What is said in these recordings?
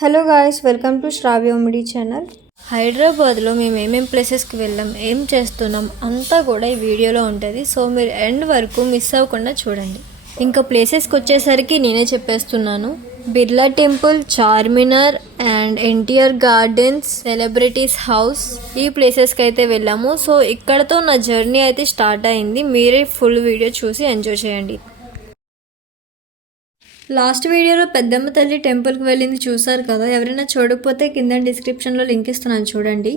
Hello guys, welcome to శ్రావ్యోమిడి channel. హైదరాబాద్లో మేము ఏమేమి ప్లేసెస్కి వెళ్ళాం, ఏం చేస్తున్నాం అంతా కూడా ఈ వీడియోలో ఉంటుంది. సో మీరు ఎండ్ వరకు మిస్ అవ్వకుండా చూడండి. ఇంకా ప్లేసెస్కి వచ్చేసరికి నేనే చెప్పేస్తున్నాను. Birla temple, Charminar and NTR gardens, celebrities house, ఈ ప్లేసెస్కి అయితే వెళ్ళాము. సో ఇక్కడతో నా జర్నీ అయితే స్టార్ట్ అయింది. మీరే ఫుల్ వీడియో చూసి ఎంజాయ్ చేయండి. లాస్ట్ వీడియోలో పెద్దమ్మ తల్లి టెంపుల్కి వెళ్ళింది చూసారు కదా. ఎవరైనా చూడకపోతే కింద డిస్క్రిప్షన్లో లింక్ ఇస్తున్నాను చూడండి.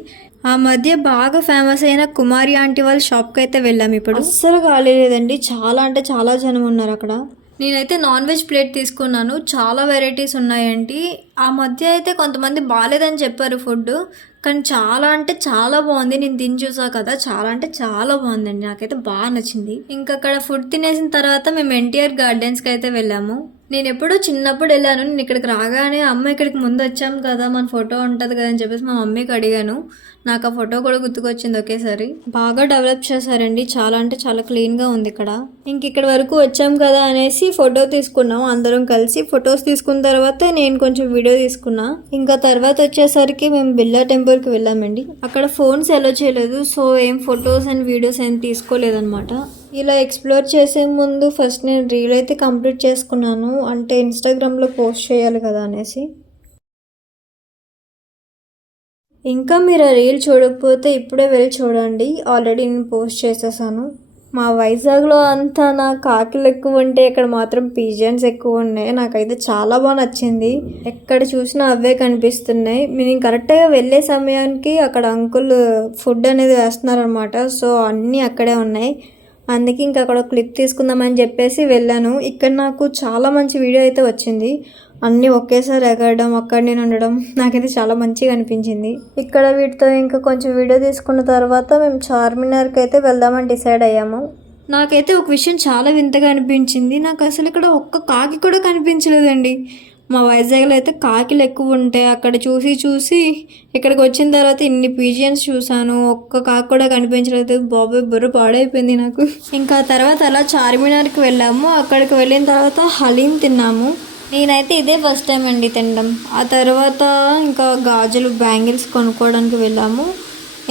ఆ మధ్య బాగా ఫేమస్ అయిన కుమారి ఆంటీ వాళ్ళ షాప్కి అయితే వెళ్ళాము. ఇప్పుడు అస్సలు ఖాళీ లేదండి, చాలా అంటే చాలా జనం ఉన్నారు అక్కడ. నేనైతే నాన్ వెజ్ ప్లేట్ తీసుకున్నాను. చాలా వెరైటీస్ ఉన్నాయండి. ఆ మధ్య అయితే కొంతమంది బాగాలేదని చెప్పారు ఫుడ్, కానీ చాలా అంటే చాలా బాగుంది. నేను తిని చూసా కదా, చాలా అంటే చాలా బాగుందండి. నాకైతే బాగా నచ్చింది. ఇంకా అక్కడ ఫుడ్ తినేసిన తర్వాత మేము ఎన్టీఆర్ గార్డెన్స్కి అయితే వెళ్ళాము. నేను ఎప్పుడో చిన్నప్పుడు వెళ్ళాను. నేను ఇక్కడికి రాగానే అమ్మ ఇక్కడికి ముందు వచ్చాం కదా, మన ఫోటో ఉంటుంది కదా అని చెప్పేసి మా మమ్మీకి అడిగాను. నాకు ఆ ఫోటో కూడా గుర్తుకొచ్చింది ఒకేసారి. బాగా డెవలప్ చేశారండి, చాలా అంటే చాలా క్లీన్గా ఉంది ఇక్కడ. ఇక్కడ వరకు వచ్చాం కదా అనేసి ఫోటో తీసుకున్నాం అందరం కలిసి. ఫొటోస్ తీసుకున్న తర్వాత నేను కొంచెం వీడియో తీసుకున్నా. ఇంకా తర్వాత వచ్చేసరికి మేము బిర్లా టెంపుల్కి వెళ్ళామండి. అక్కడ ఫోన్స్ అలో చేయలేదు, సో ఏం ఫొటోస్ అండ్ వీడియోస్ ఏం తీసుకోలేదన్నమాట. ఇలా ఎక్స్ప్లోర్ చేసే ముందు ఫస్ట్ నేను రీల్ అయితే కంప్లీట్ చేసుకున్నాను, అంటే ఇన్స్టాగ్రామ్లో పోస్ట్ చేయాలి కదా అనేసి. ఇంకా మీరు ఆ రీల్ చూడకపోతే ఇప్పుడే వెళ్ళి చూడండి, ఆల్రెడీ నేను పోస్ట్ చేసేసాను. మా వైజాగ్లో అంతా నా కాకిలు ఎక్కువ ఉంటే ఇక్కడ మాత్రం పిజియన్స్ ఎక్కువ ఉన్నాయి. నాకైతే చాలా బాగా నచ్చింది. ఎక్కడ చూసినా అవే కనిపిస్తున్నాయి. నేను కరెక్ట్గా వెళ్ళే సమయానికి అక్కడ అంకుల్ ఫుడ్ అనేది వేస్తున్నారనమాట. సో అన్నీ అక్కడే ఉన్నాయి. అందుకే ఇంకా అక్కడ క్లిప్ తీసుకుందామని చెప్పేసి వెళ్ళాను. ఇక్కడ నాకు చాలా మంచి వీడియో అయితే వచ్చింది. అన్నీ ఒకేసారి ఎగరడం, అక్కడనే ఉండడం నాకైతే చాలా మంచిగా అనిపించింది. ఇక్కడ వీటితో ఇంకా కొంచెం వీడియో తీసుకున్న తర్వాత మేము చార్మినార్కి అయితే వెళ్దామని డిసైడ్ అయ్యాము. నాకైతే ఒక విషయం చాలా వింతగా అనిపించింది. నాకు అసలు ఇక్కడ ఒక్క కాకి కూడా కనిపించలేదండి. మా వైజాగ్లో అయితే కాకిలు ఎక్కువ ఉంటాయి. అక్కడ చూసి ఇక్కడికి వచ్చిన తర్వాత ఇన్ని పీజియన్స్ చూసాను, ఒక్క కాకి కూడా కనిపించలేదు. బాబాయ్ బుర్ర పాడైపోయింది నాకు. ఇంకా తర్వాత అలా చార్మినార్కి వెళ్ళాము. అక్కడికి వెళ్ళిన తర్వాత హలీం తిన్నాము. నేనైతే ఇదే ఫస్ట్ టైం అండి తినడం. ఆ తర్వాత ఇంకా గాజులు, బ్యాంగిల్స్ కొనుక్కోవడానికి వెళ్ళాము.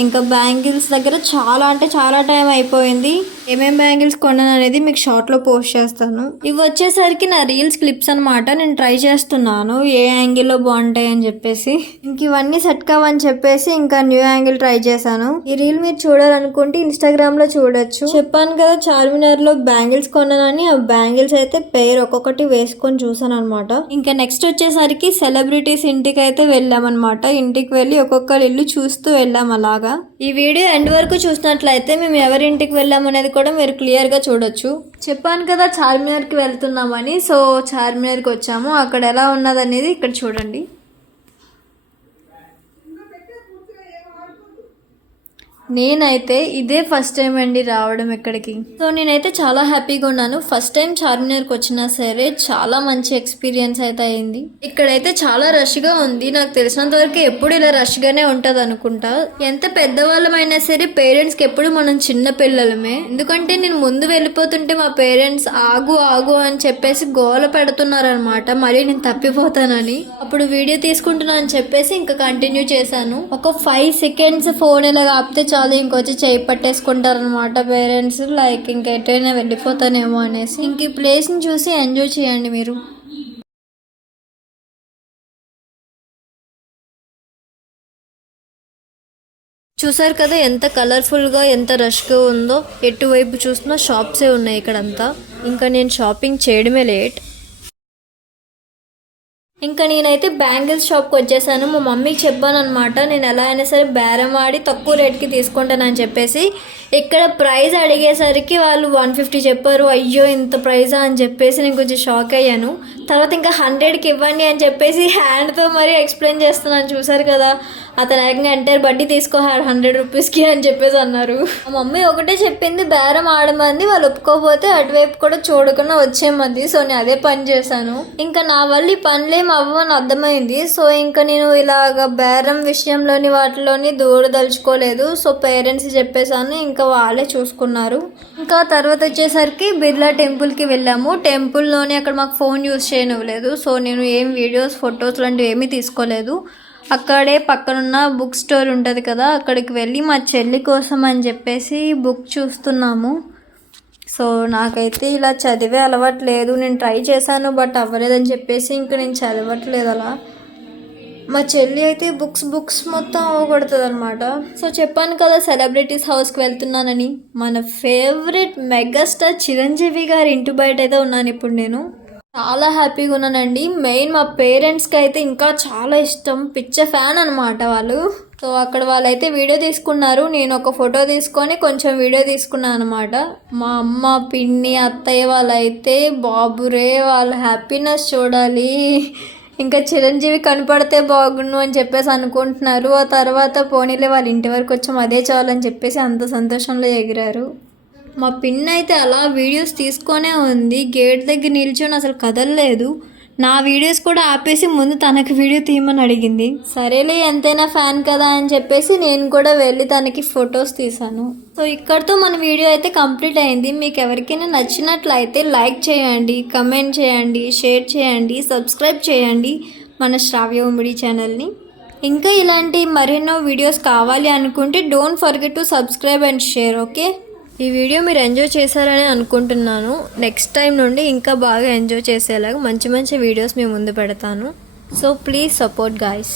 ఇంకా బ్యాంగిల్స్ దగ్గర చాలా అంటే చాలా టైం అయిపోయింది. ఏమేం బ్యాంగిల్స్ కొన్నాను అనేది మీకు షార్ట్లో పోస్ట్ చేస్తాను. ఇవి వచ్చేసరికి నా రీల్స్ క్లిప్స్ అనమాట. నేను ట్రై చేస్తున్నాను ఏ యాంగిల్లో బాగుంటాయి అని చెప్పేసి. ఇంక ఇవన్నీ సెట్ కావని చెప్పేసి ఇంకా న్యూ యాంగిల్ ట్రై చేశాను. ఈ రీల్ మీరు చూడాలనుకుంటే ఇన్స్టాగ్రామ్ లో చూడొచ్చు. చెప్పాను కదా చార్మినార్ లో బ్యాంగిల్స్ కొన్నానని. ఆ బ్యాంగిల్స్ అయితే పేరు ఒక్కొక్కటి వేసుకొని చూసాను అనమాట. ఇంకా నెక్స్ట్ వచ్చేసరికి సెలబ్రిటీస్ ఇంటికి అయితే వెళ్ళామన్నమాట. ఇంటికి వెళ్ళి ఒక్కొక్కరి ఇల్లు చూస్తూ వెళ్ళాం అలాగా. ఈ వీడియో ఎండ్ వరకు చూసినట్లయితే మేము ఎవరింటికి వెళ్ళామనేది కూడా మీరు క్లియర్గా చూడొచ్చు. చెప్పాను కదా చార్మినార్కి వెళ్తున్నామని. సో చార్మినార్కి వచ్చాము. అక్కడ ఎలా ఉన్నదనేది ఇక్కడ చూడండి. నేనైతే ఇదే ఫస్ట్ టైం అండి రావడం ఇక్కడికి. సో నేనైతే చాలా హ్యాపీగా ఉన్నాను. ఫస్ట్ టైం చార్మినార్కి వచ్చినా సరే చాలా మంచి ఎక్స్పీరియన్స్ అయితే అయింది. ఇక్కడైతే చాలా రష్గా ఉంది. నాకు తెలిసినంత వరకు ఎప్పుడు ఇలా రష్గానే ఉంటుంది అనుకుంటా. ఎంత పెద్దవాళ్ళమైనా సరే పేరెంట్స్కి ఎప్పుడు మనం చిన్న పిల్లలమే. ఎందుకంటే నేను ముందు వెళ్ళిపోతుంటే మా పేరెంట్స్ ఆగు అని చెప్పేసి గోల పెడుతున్నారనమాట, మళ్ళీ నేను తప్పిపోతానని. అప్పుడు వీడియో తీసుకుంటున్నా అని చెప్పేసి ఇంకా కంటిన్యూ చేశాను. ఒక 5 seconds ఫోన్ ఇలా ఆపితే చాలు ఇంకొచ్చి చేయి పట్టేసుకుంటారనమాట పేరెంట్స్. లైక్ ఇంకా ఎటైనా వెళ్ళిపోతానేమో అనేసి. ఇంక ఈ ప్లేస్ని చూసి ఎంజాయ్ చేయండి మీరు. చూసారు కదా ఎంత కలర్ఫుల్గా, ఎంత రష్గా ఉందో. ఎటువైపు చూసినా షాప్సే ఉన్నాయి ఇక్కడంతా. ఇంకా నేను షాపింగ్ చేయడమే లేట్. ఇంకా నేనైతే బ్యాంగిల్స్ షాప్కి వచ్చేసాను. మా మమ్మీకి చెప్పాను అనమాట, నేను ఎలా అయినా సరే బేరం ఆడి తక్కువ రేట్కి తీసుకుంటానని చెప్పేసి. ఇక్కడ ప్రైస్ అడిగేసరికి వాళ్ళు 150 చెప్పారు. అయ్యో ఇంత ప్రైజా అని చెప్పేసి నేను కొంచెం షాక్ అయ్యాను. తర్వాత ఇంకా 100కి ఇవ్వండి అని చెప్పేసి హ్యాండ్తో మరీ ఎక్స్ప్లెయిన్ చేస్తున్నాను. చూసారు కదా, అతను ఏకంగా ఎంటైర్ బడ్డీ తీసుకో 100 రూపీస్కి అని చెప్పేసి అన్నారు. మా మమ్మీ ఒకటే చెప్పింది బేరం ఆడమంది, వాళ్ళు ఒప్పుకోకపోతే అటువైపు కూడా చూడకుండా వచ్చేమంది. సో నేను అదే పని చేశాను. ఇంకా నా వల్ల ఈ పనులేం అవ్వని అర్థమైంది. సో ఇంకా నేను ఇలాగ బేరం విషయంలోని వాటిలోని దూరదలుచుకోలేదు. సో పేరెంట్స్ చెప్పేసాను, ఇంకా వాళ్ళే చూసుకున్నారు. ఇంకా తర్వాత వచ్చేసరికి బిర్లా టెంపుల్కి వెళ్ళాము. టెంపుల్లోని అక్కడ మాకు ఫోన్ యూజ్ చేయనివ్వలేదు. సో నేను ఏం వీడియోస్ ఫొటోస్ లాంటివి ఏమీ తీసుకోలేదు. అక్కడే పక్కనున్న బుక్ స్టోర్ ఉంటుంది కదా, అక్కడికి వెళ్ళి మా చెల్లి కోసం అని చెప్పేసి బుక్ చూస్తున్నాము. సో నాకైతే ఇలా చదివే అలవాటు లేదు. నేను ట్రై చేశాను బట్ అవ్వలేదని చెప్పేసి ఇంకా నేను చదవట్లేదు అలా. మా చెల్లి అయితే బుక్స్ మొత్తం అవ్వకూడుతుంది అనమాట. సో చెప్పాను కదా సెలబ్రిటీస్ హౌస్కి వెళ్తున్నానని. మన ఫేవరెట్ మెగాస్టార్ చిరంజీవి గారి ఇంటి బయట అయితే ఉన్నాను ఇప్పుడు నేను. చాలా హ్యాపీగా ఉన్నానండి. మెయిన్ మా పేరెంట్స్కి అయితే ఇంకా చాలా ఇష్టం, పిచ్చ ఫ్యాన్ అనమాట వాళ్ళు. సో అక్కడ వాళ్ళైతే వీడియో తీసుకున్నారు. నేను ఒక ఫోటో తీసుకొని కొంచెం వీడియో తీసుకున్నాను అనమాట. మా అమ్మ, పిన్ని, అత్తయ్య వాళ్ళైతే బాబురే వాళ్ళ హ్యాపీనెస్ చూడాలి, ఇంకా చిరంజీవి కనపడితే బాగుండు అని చెప్పేసి అనుకుంటున్నారు. ఆ తర్వాత పోనీలే వాళ్ళ ఇంటి వరకు వచ్చాం అదే చాలని చెప్పేసి అంత సంతోషంలో ఎగిరారు. మా పిన్ అయితే అలా వీడియోస్ తీసుకొనే ఉంది. గేట్ దగ్గర నిల్చొని అసలు కదలలేదు. నా వీడియోస్ కూడా ఆపేసి ముందు తనకి వీడియో తీయమని అడిగింది. సరేలే ఎంతైనా ఫ్యాన్ కదా అని చెప్పేసి నేను కూడా వెళ్ళి తనకి ఫొటోస్ తీసాను. సో ఇక్కడితో మన వీడియో అయితే కంప్లీట్ అయింది. మీకు ఎవరికైనా నచ్చినట్లయితే లైక్ చేయండి, కమెంట్ చేయండి, షేర్ చేయండి, సబ్స్క్రైబ్ చేయండి మన శ్రావ్య ఉమిడి ఛానల్ని. ఇంకా ఇలాంటి మరెన్నో వీడియోస్ కావాలి అనుకుంటే don't forget to subscribe and share. Okay, ఈ వీడియో మీరు ఎంజాయ్ చేశారని అనుకుంటున్నాను. నెక్స్ట్ టైం నుండి ఇంకా బాగా ఎంజాయ్ చేసేలాగా మంచి మంచి వీడియోస్ మీ ముందు పెడతాను. So please support guys.